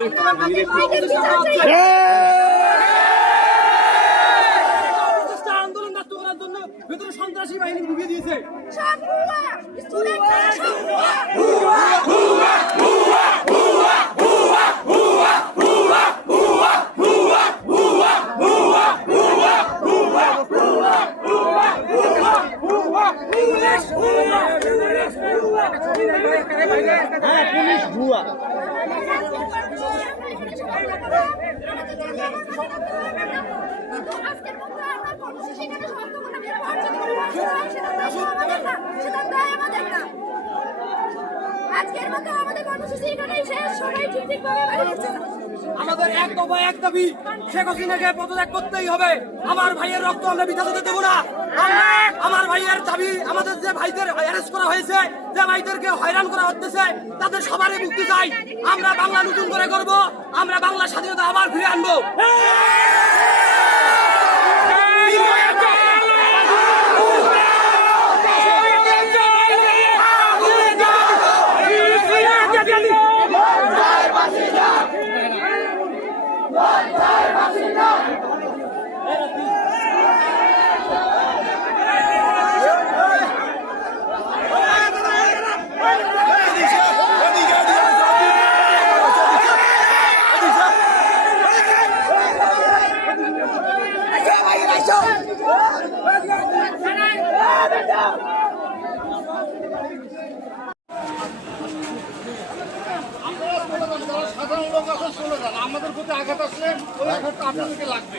আন্দোলন বাহিনী ঢুকিয়ে দিয়েছে। আজকের মতো আমরা সমস্যা হয় সেটা দায় আমাদের না সেটা দায় আমাদের না আজকের মতো আমাদের কর্মসূচি এখানেই শেষ। সবাই ঠিক আমাদের এক দফা এক দাবি, শেখ হাসিনাকে পদত্যাগ করতেই হবে। আমার ভাইয়ের রক্ত আমরা বিধা হতে দেবো না। আমার ভাইয়ের দাবি, আমাদের যে ভাইদের অ্যারেস্ট করা হয়েছে, যে ভাইদেরকে হয়রান করা হচ্ছে, তাদের সবারই মুক্তি চাই। আমরা বাংলা নতুন করে করব আমরা বাংলা স্বাধীনতা আবার ফিরে আনব। সাধারণ লোক আছে চলে আমাদের প্রতি আঘাত আসলে ওই আঘাতটা আপনাদেরকে লাগবে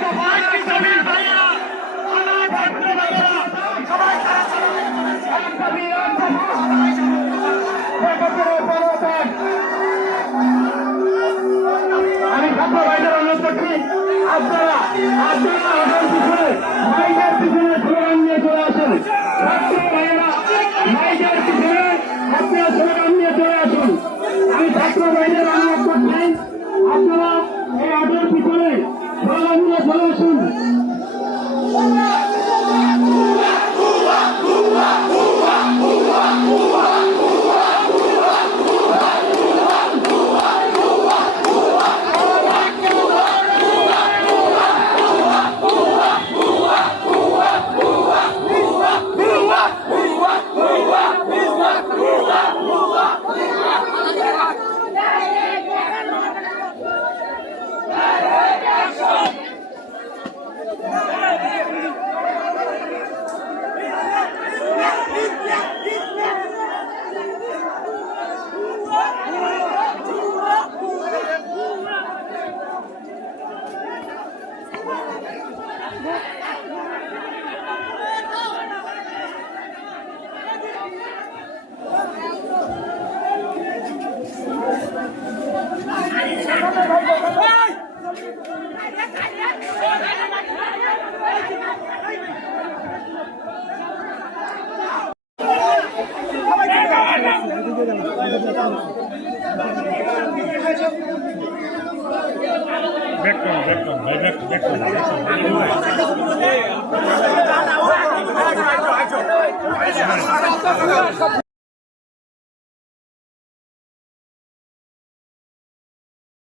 Mike, Mike, Mike, Mike, Paranı yakalasın. Back করুন ব্যাক করুন ভাই ব্যাক ব্যাক করুন ব্যাক করুন আচ্ছা আচ্ছা আচ্ছা